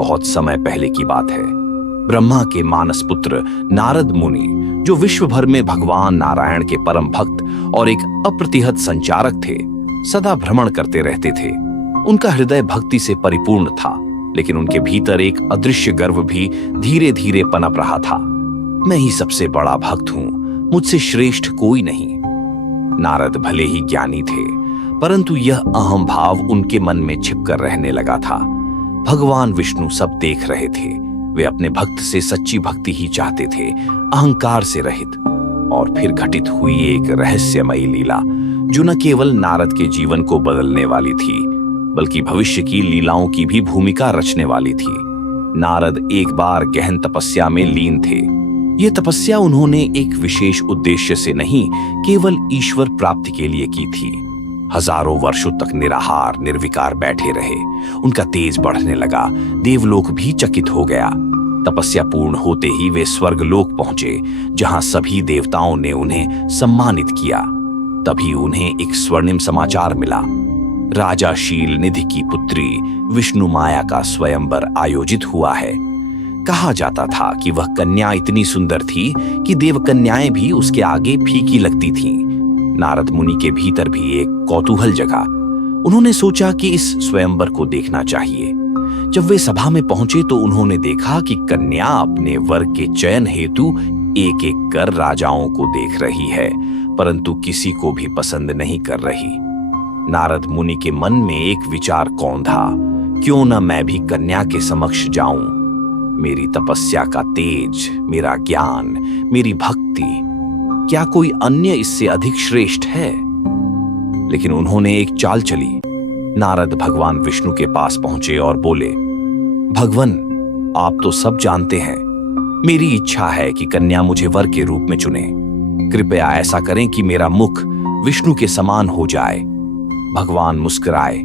बहुत समय पहले की बात है। ब्रह्मा के मानस पुत्र नारद मुनि, जो विश्व भर में भगवान नारायण के परम भक्त और एक अप्रतिहत संचारक थे, सदा भ्रमण करते रहते थे। उनका हृदय भक्ति से परिपूर्ण था, लेकिन उनके भीतर एक अदृश्य गर्व भी धीरे धीरे पनप रहा था। मैं ही सबसे बड़ा भक्त हूं, मुझसे श्रेष्ठ कोई नहीं। नारद भले ही ज्ञानी थे, परंतु यह अहम भाव उनके मन में छिपकर रहने लगा था। भगवान विष्णु सब देख रहे थे। वे अपने भक्त से सच्ची भक्ति ही चाहते थे, अहंकार से रहित। और फिर घटित हुई एक रहस्यमयी लीला, जो न केवल नारद के जीवन को बदलने वाली थी, बल्कि भविष्य की लीलाओं की भी भूमिका रचने वाली थी। नारद एक बार गहन तपस्या में लीन थे। यह तपस्या उन्होंने एक विशेष उद्देश्य से नहीं, केवल ईश्वर प्राप्ति के लिए की थी। हजारों वर्षों तक निराहार निर्विकार बैठे रहे। उनका तेज बढ़ने लगा, देवलोक भी चकित हो गया। तपस्या पूर्ण होते ही वे स्वर्गलोक पहुंचे, जहां सभी देवताओं ने उन्हें सम्मानित किया। तभी उन्हें एक स्वर्णिम समाचार मिला। राजा शील निधि की पुत्री विष्णु माया का स्वयंवर आयोजित हुआ है। कहा जाता था कि वह कन्या इतनी सुंदर थी कि देवकन्याएं भी उसके आगे फीकी लगती थीं। नारद मुनि के भीतर भी एक कौतूहल जगा। उन्होंने सोचा कि इस स्वयंवर को देखना चाहिए। जब वे सभा में पहुंचे तो उन्होंने देखा कि कन्या अपने वर के चयन हेतु एक एक कर राजाओं को देख रही है, परंतु किसी को भी पसंद नहीं कर रही। नारद मुनि के मन में एक विचार कौंधा, क्यों न मैं भी कन्या के समक्ष जाऊं। मेरी तपस्या का तेज, मेरा ज्ञान, मेरी भक्ति, क्या कोई अन्य इससे अधिक श्रेष्ठ है? लेकिन उन्होंने एक चाल चली। नारद भगवान विष्णु के पास पहुंचे और बोले, भगवन, आप तो सब जानते हैं। मेरी इच्छा है कि कन्या मुझे वर के रूप में चुने। कृपया ऐसा करें कि मेरा मुख विष्णु के समान हो जाए। भगवान मुस्कुराए।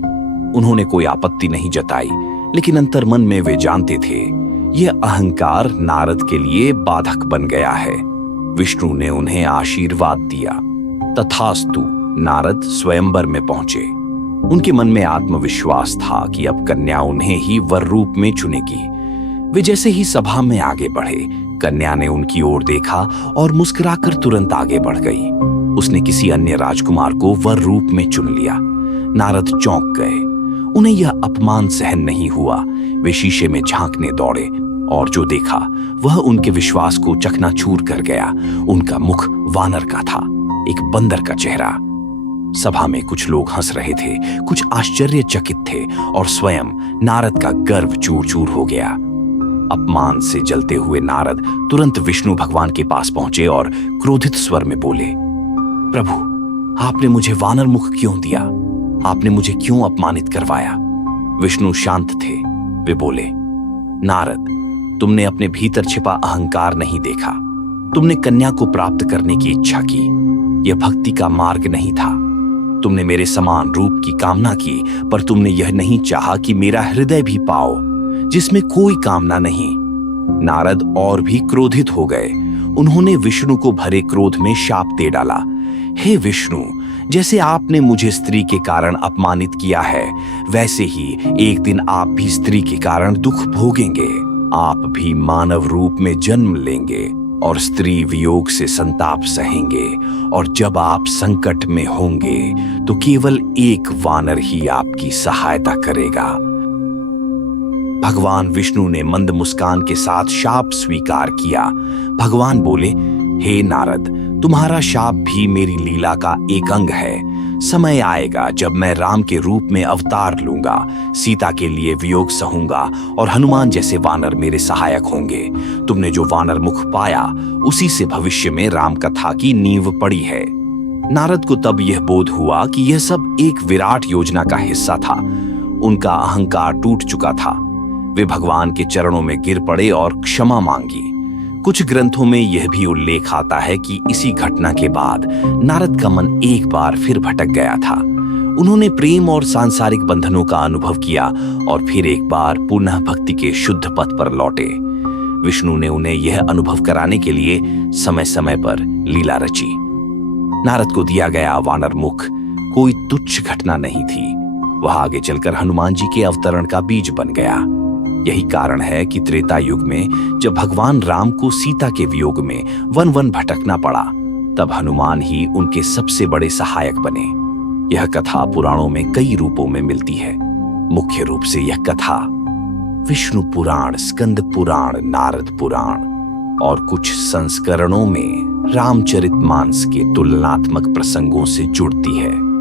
उन्होंने कोई आपत्ति नहीं जताई, लेकिन अंतर्मन में वे जानते थे यह अहंकार नारद के लिए बाधक बन गया है। विष्णु ने उन्हें आशीर्वाद दिया। तथास्तु, नारद स्वयंवर में पहुंचे। उनके मन में आत्मविश्वास था कि अब कन्या उन्हें ही वर रूप में चुनेगी। वे जैसे ही सभा में आगे बढ़े, कन्या ने उनकी ओर देखा और मुस्कुराकर तुरंत आगे बढ़ गई। उसने किसी अन्य राजकुमार को वर रूप में चुन लिया। नारद चौंक गए। उन्हें यह अपमान सहन नहीं हुआ। वे शीशे में झांकने दौड़े और जो देखा वह उनके विश्वास को चकनाचूर कर गया। उनका मुख वानर का था, एक बंदर का चेहरा। सभा में कुछ लोग हंस रहे थे, कुछ आश्चर्यचकित थे और स्वयं नारद का गर्व चूर चूर हो गया। अपमान से जलते हुए नारद तुरंत विष्णु भगवान के पास पहुंचे और क्रोधित स्वर में बोले, प्रभु, आपने मुझे वानर मुख क्यों दिया? आपने मुझे क्यों अपमानित करवाया? विष्णु शांत थे। वे बोले, नारद, तुमने अपने भीतर छिपा अहंकार नहीं देखा। तुमने कन्या को प्राप्त करने की इच्छा की। यह भक्ति का मार्ग नहीं था। तुमने मेरे समान रूप की कामना की, पर तुमने यह नहीं चाहा कि मेरा हृदय भी पाओ, जिसमें कोई कामना नहीं। नारद और भी क्रोधित हो गए। उन्होंने विष्णु को भरे क्रोध में शाप दे डाला। हे विष्णु, जैसे आपने मुझे स्त्री के कारण अपमानित किया है, वैसे ही एक दिन आप भी स्त्री के कारण दुख भोगेंगे। आप भी मानव रूप में जन्म लेंगे और स्त्री वियोग से संताप सहेंगे। और जब आप संकट में होंगे तो केवल एक वानर ही आपकी सहायता करेगा। भगवान विष्णु ने मंद मुस्कान के साथ शाप स्वीकार किया। भगवान बोले, हे नारद, तुम्हारा शाप भी मेरी लीला का एक अंग है। समय आएगा जब मैं राम के रूप में अवतार लूंगा, सीता के लिए वियोग सहूंगा और हनुमान जैसे वानर मेरे सहायक होंगे। तुमने जो वानर मुख पाया, उसी से भविष्य में राम कथा की नींव पड़ी है। नारद को तब यह बोध हुआ कि यह सब एक विराट योजना का हिस्सा था। उनका अहंकार टूट चुका था। वे भगवान के चरणों में गिर पड़े और क्षमा मांगी। कुछ ग्रंथों में यह भी उल्लेख आता है कि इसी घटना के बाद नारद का मन एक बार फिर भटक गया था। उन्होंने प्रेम और सांसारिक बंधनों का अनुभव किया और फिर एक बार पुनः भक्ति के शुद्ध पथ पर लौटे। विष्णु ने उन्हें यह अनुभव कराने के लिए समय समय पर लीला रची। नारद को दिया गया वानर मुख कोई तुच्छ घटना नहीं थी। वह आगे चलकर हनुमान जी के अवतरण का बीज बन गया। यही कारण है कि त्रेता युग में जब भगवान राम को सीता के वियोग में वन वन भटकना पड़ा, तब हनुमान ही उनके सबसे बड़े सहायक बने। यह कथा पुराणों में कई रूपों में मिलती है। मुख्य रूप से यह कथा विष्णु पुराण, स्कंद पुराण, नारद पुराण और कुछ संस्करणों में रामचरितमानस के तुलनात्मक प्रसंगों से जुड़ती है।